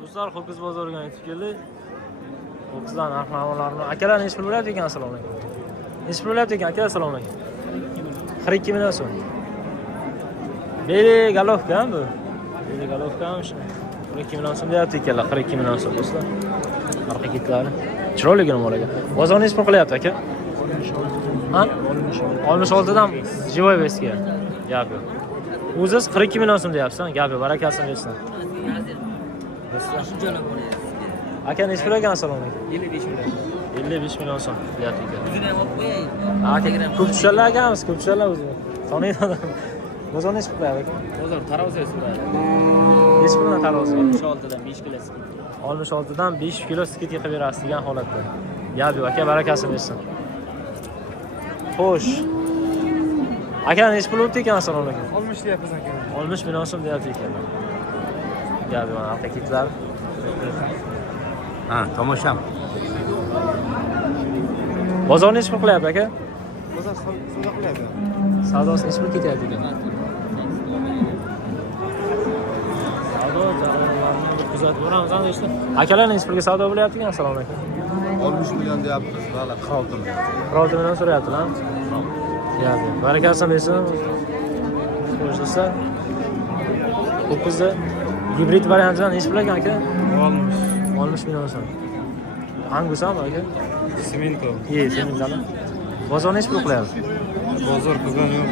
Do'stlar, Ho'kiz bozoriga yetib keldik. Ho'kizlar narx-navolarni. Akalar necha pul bo'lyapti ekan? Assalomu alaykum. Necha pul bo'lyapti ekan? Aka, assalomu alaykum. 42 million so'm. Beli galovka bu. Beli galovkami shu? 42 million so'm deyapti ekanlar. 42 million so'm do'stlar. Orqa ketlari. Chiroyligina mol ekan. Bozor necha pul qilyapti aka? Ha? 66 dan jivoy besga. Gap yo'q. O'ziz 42 million so'm deyapsiz, gap yo'q. Barakasini bersin. Aka necha pul ekan? Assalomu alaykum. 55 million. 55 million so'm deyapti ekan. O'zini ham olib qo'yay. Aka ko'p tushganlar ekanmiz, ko'p tushganlar o'zini. Taniydi odam. Bozor necha pul qilyapti aka? Bozor taroziga so'radi. Necha puldan tarozi? 66 dan 5 kilo skit. 66 dan 5 kilo skit yig'ib berasiz degan holatda. Gap yo'q, aka barakasini bersin. Xo'sh. Aka necha pul o'tdi ekan? Assalomu alaykum. 60 deyapmiz aka. 60 million so'm deyapti ekan. Gap yo'q, orqa ketlar. Ha, tomosham. Bozor necha pul qilyapti aka? Bozor savdo qilyapti. Savdosi necha pul ketyapti ekan? Savdo jarayonlarini kuzatib boramiz ana. Akalar necha pulga savdo bo'lyapti ekan? Assalomu alaykum. 60 million deyapmiz, valla 46 million. 46 million so'rayaptilar. Gap yo'q. Barakasini bersin. Xo'sh do'stlar. Ho'kizni gibrid variantidan necha pul ekan aka? 60 million so'm. Hangisi ham aka? Simento. Sementani. Bozor necha pul qilyapti? Bozor qizdan yo'q.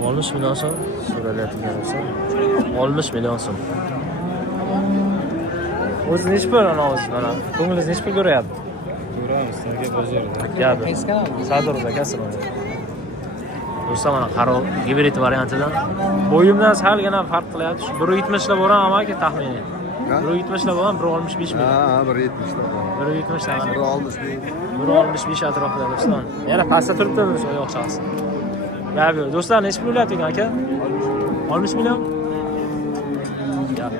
60 million so'm so'ralayotgan bo'lsa, 60 million so'm. O'zi necha pul o'zi mana? Ko'nglingiz necha pul ko'ryapti? Ko'ramiz, sizga bozorda. Gap. Sadorov akasi mana. Do'stlar mana qaro gibrid variantidan bo'yimdan salgina farq qilyapti. 170 lab boraman amaki taxminiy. 170 lab boraman, 165 million. Ha, 170 lab. 170 lab. 165. 165 atrofida do'stlar. Yana pastda turibdi o'sha oyoq chaqasi. Gap yo'q. Do'stlar necha pul bo'lyapti ekan aka? 60 million. Gap.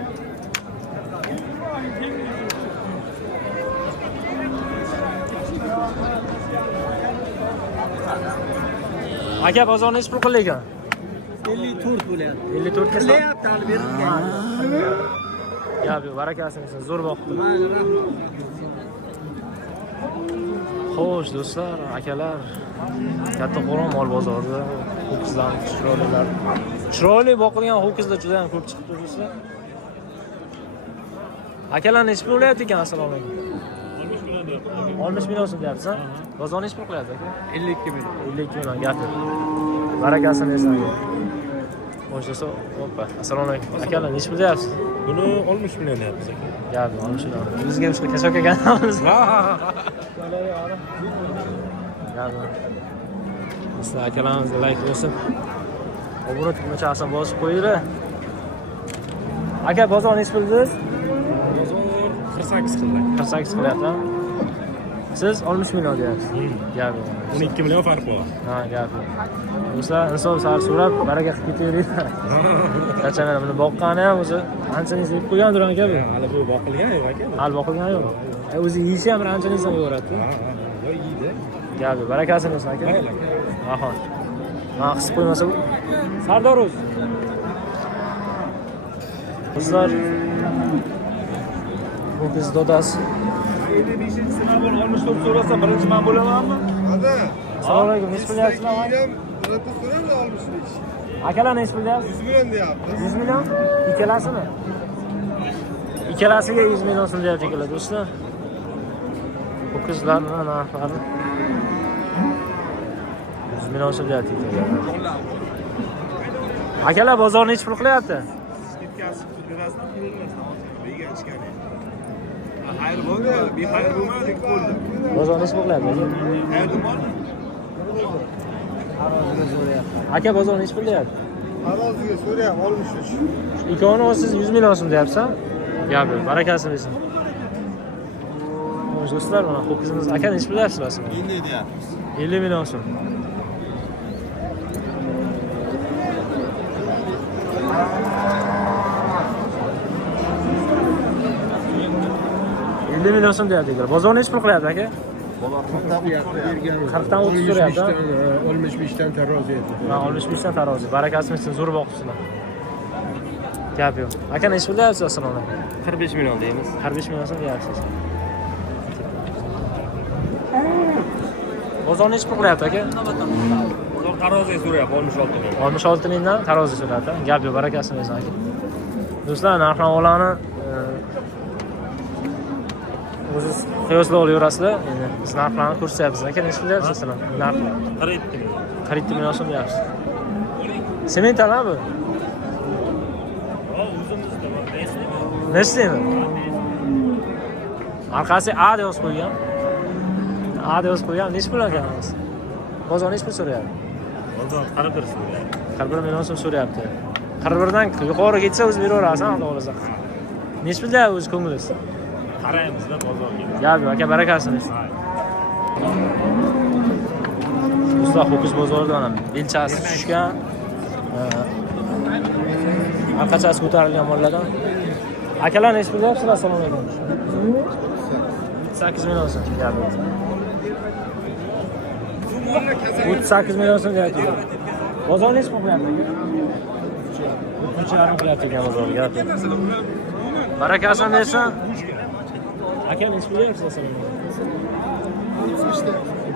Aka bozor necha pul qildi ekan? 54 bo'lyapti. 54 ga Qilyapti, hali berilgan. Gap yo'q, barakasini bersin. Zo'r boqdi. Mayli, rahmat. Xo'sh do'stlar, akalar, katta qo'ron mol bozorida ho'kizlar chiroylilar. Chiroyli boqilgan ho'kizlar juda ham ko'p chiqibdi do'stlar. Akalar necha pul bo'lyapti ekan? Assalomu alaykum. 60 million so'm deyapsiz, ha? Bozor necha pul qilyapti aka? 52 million. 52 million gap. Barakasini bersin. Xo'sh do'stlar, hoppa. Assalomu alaykum. Akalar necha pul deyapsiz? Buni 60 million deyapmiz aka. Gap, 60 million. Bizga o'sha kashok ekanmiz. Sizlar akalarimizga like bersin. Obuna tugmachasini bosib qo'yinglar. Aka bozor necha pul dedingiz? Bozor 48 qildi. 48 qilyapti. Siz 60 million deyapsiz. Gap. 12 million farq bor. Ha, gap. Do'stlar, inson sar so'rab baraka qilib ketaveringlar. Qachon mana buni boqqani ham o'zi anchaniz yeb qo'ygandir aka bu. Hali bu boqilgan yo'q aka. Hali boqilgani yo'q. O'zi yeyishi ham bir anchaniz ham bo'lardi. Voy yeydi. Gap, barakasini bersin aka. Mayli aka. Aha. Ha, qisib qo'ymasa bu. Sardor o'zi. Do'stlar, bu biz dodasi. 55-chi man bo'lib 64 so'rasa, birinchi man bo'lamanmi? Assalomu alaykum. Necha qilyapsizlar? Akalar necha qilyapsiz? 100 million deyapti. 100 million? Ikkalasimi? Ikkalasiga 100 million so'm deyapti ekanlar do'stlar. Bu qizlarning narxlari 100 million so'm deyapti ekanlar. Akalar bozor necha pul qilyapti? Skitkasi berasizmi, bermasizmi? Beganchgan. Xayr bo'ldi, bexayr bo'lmadi, qo'ldi. Bozor necha pul qilyapti? Qayerda bordi? Aka bozor necha pul deyapti? Taroziga so'rayapti, 63. Ikkovini siz 100 million so'm deyapsiz-a? Gap yo'q, barakasini bersin. Xo'sh do'stlar, mana ho'kizimiz aka necha pul deyapsizlar? 50 deyapmiz. 50 million so'm. million so'm deyapti ekan. Bozor necha pul qilyapti aka? Bozor 40dan 30 so'rayapti. 65 dan tarozi edi. Ha, 65 dan tarozi. Barakasini bersin, zo'r boqibsizlar. Gap yo'q. Aka nech pul deyapsiz assalomu alaykum? 45 million deymiz. 45 million so'm deyapsiz. Bozor nech pul qilyapti aka? Bozor taroziga so'rayapti 66 million. 66 mingdan tarozi so'rayapti. Gap yo'q, barakasini bersin aka. Do'stlar, narx-navolarni o'zingiz qiyosla olaverasizlar. Endi biz narxlarni ko'rsatyapmiz aka. Nech pul deyapsiz sizlar? Narxlar 47 million. 47 million so'm deyapsiz. Sementami bu? O'zimizda bor. Nechtami? Orqasi A deb yozib qo'ygan. A deb yozib qo'ygan. Nech pul ekan? Bozor nech pul so'rayapti? Bozor 41 so'rayapti. 41 million so'm so'rayapti. 41 dan yuqori ketsa o'zi beraverasiz, xudo xolasa. Nech pul deyapti o'zi ko'nglingiz? Qaraymiz-da bozorga. Gap yo'q aka, barakasini bersin. Ustoz Ho'kiz bozorida mana belchasi tushgan. Orqachasi ko'tarilgan mollardan. Akalar nech pul deyapsizlar? Assalomu alaykum. 8 million so'm. Gap yo'q. 38 million so'm deyapti. Bozor nech pul qilyapti aka? 3.5 qilyapti ekan bozor. Gap yo'q. Barakasini bersin. Aka nech pul deyapsiz assalomu alaykum?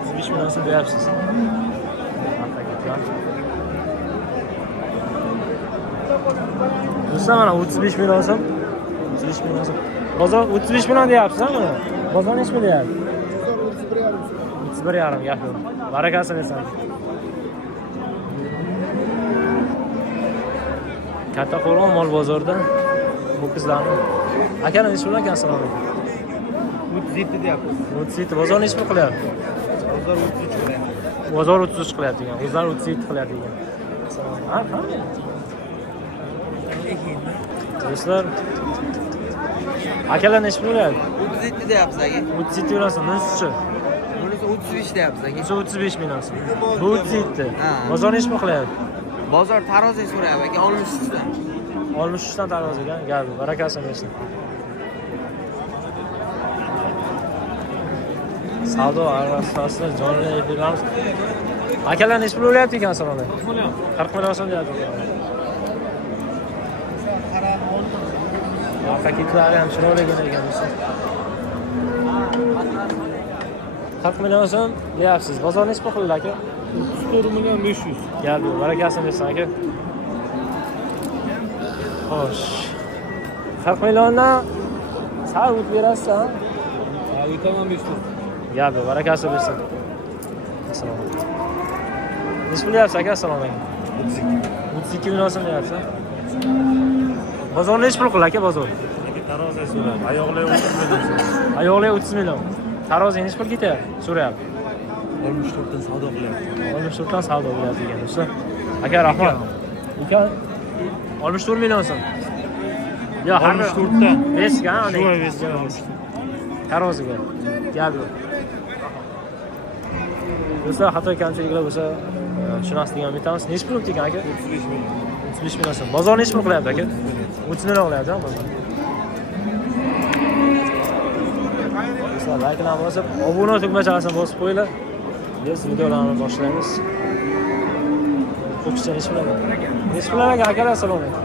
35 million so'm deyapsiz. Do'stlar, mana 35 million so'm. 35 million so'm. Bozor 35 million deyapsiz-a mana? Bozor nech pul deyapti? 31,5 gap yo'q. Barakasini bersin. Katta qo'rg'on mol bozorida ho'kizlarni. Akalar nech pul ekan, assalomu alaykum? 37 deyapmiz. 37. Bozor nech pul qilyapti? Bozor 33 qilyapti. Bozor 33 qilyapti ekan. O'zlari 37 qilyapti ekan. Ha, ha. Do'stlar, akalar nech pul qilyapti? 37 deyapsiz aka. 37 million so'm. Bunisi Bunisi 35 deyapsiz aka. 35 million so'm. Bu 37. Ha. Bozor nech pul qilyapti? Bozor taroziga so'rayapti aka, 63 dan. 63 dan taroz ekan. Gap yo'q. Barakasini bersin. Savdo arasida jonli efirlarimiz. Akalar nech pul o'ylayapti ekan, assalomu alaykum? 40 million so'm deyapti. Paketlari ham chiroyligina ekan do'stlar. 40 million so'm deyapsiz. Bozor nech pul qildi aka? 34 million 500. Gap yo'q. Barakasini bersin aka. Xo'sh. 40 milliondan sal o'tib berasiz-a? Aytaman 500. Gap yo'q. Barakasini bersin. Assalomu alaykum. Nech pul deyapsiz aka? Assalomu alaykum. 32 million so'm deyapsiz. Bozor nech pul qildi aka bozor? Taroziga so'rayapti. Oyoqlar 30 million so'rayapti. Ayoqlar 30 million. Taroziga nech pul ketyapti? So'rayapti. 64 dan savdo qilyapti. 64 dan savdo qilyapti ekan do'stlar. Aka rahmat. Aka 64 million so'm. Yo, 64 dan. Besgan, Shu ay besgan. taroziga. Gap yo'q. Do'stlar, xato kamchiliklar bo'lsa, tushunasiz degan aytamiz. Nech pul ekan aka? 35 million. 35 million so'm. Bozor nech pul qilyapti aka? 30 million qilyapti-a bozor. Do'stlar, likelarni bosib, obuna tugmachasini bosib qo'yinglar. Biz videolarni boshlaymiz. Ko'kcha nech pul ekan? Nech pul ekan akalar, assalomu alaykum.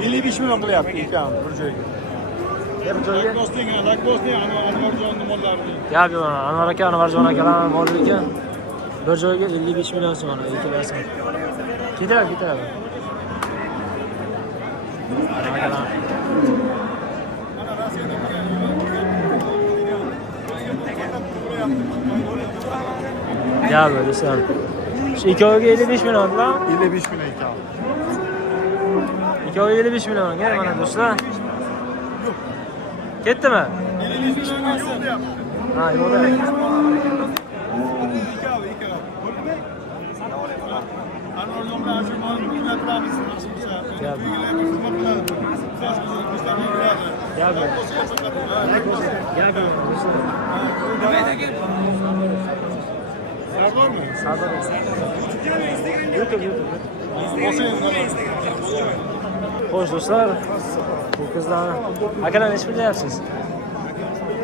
55 million qilyapti ekan bir joyga. Bir joyga Lakbosning Anvarjon mollarini. gap yo'q. Anvar aka, Anvarjon akalar mol ekan. Bir joyga 55 million so'm mana ikkalasi. Ketadi. Akalar. Gap yo'q do'stlar. Shu ikkoviga 55 millionda. 55 million ekan. Ikkoviga 55 millionga mana do'stlar. Ketdimi? 55 million yo'q deyapti. Ha, yo'q. Anvarjon bilan shu molni qiymatlaymiz. Gap yo'q. Gap yo'q. Sardormi? Sardor. YouTube. Xo'sh do'stlar, bu qizlarni akalar nech pul deyapsiz?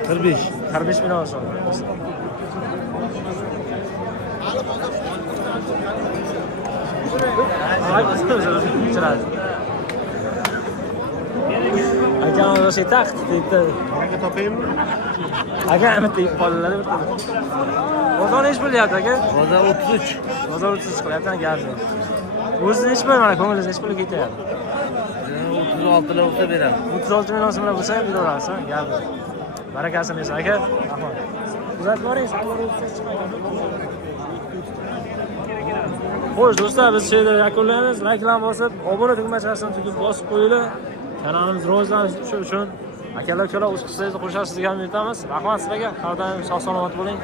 45. 45 million so'm. Chiroyli. Akam o'sha taxt deydi. Aka topaymi? Aka bitta qoldilar bitta. Bozor ish bo'lyapti aka. Bozor 33. Bozor 33 qilyapti gapi. O'zingiz ish bo'lmadi, ko'nglingiz ish bo'lib ketyapti. 36 lar bo'lsa beraman. 36 million so'mlar bo'lsa beraverasiz, gapi. Barakasini bersin aka. Rahmat. Kuzatib boring, sallar o'tsa chiqmaydi. Xo'sh do'stlar, biz shu yerda yakunlaymiz. Layklarni bosib, obuna tugmachasini tugib bosib qo'yinglar. Kanalimiz rivojlanishi uchun akalar ukalar o'z qissangizni qo'shasiz degan umid etamiz. Rahmat sizlarga. Har doim sog' salomat bo'ling.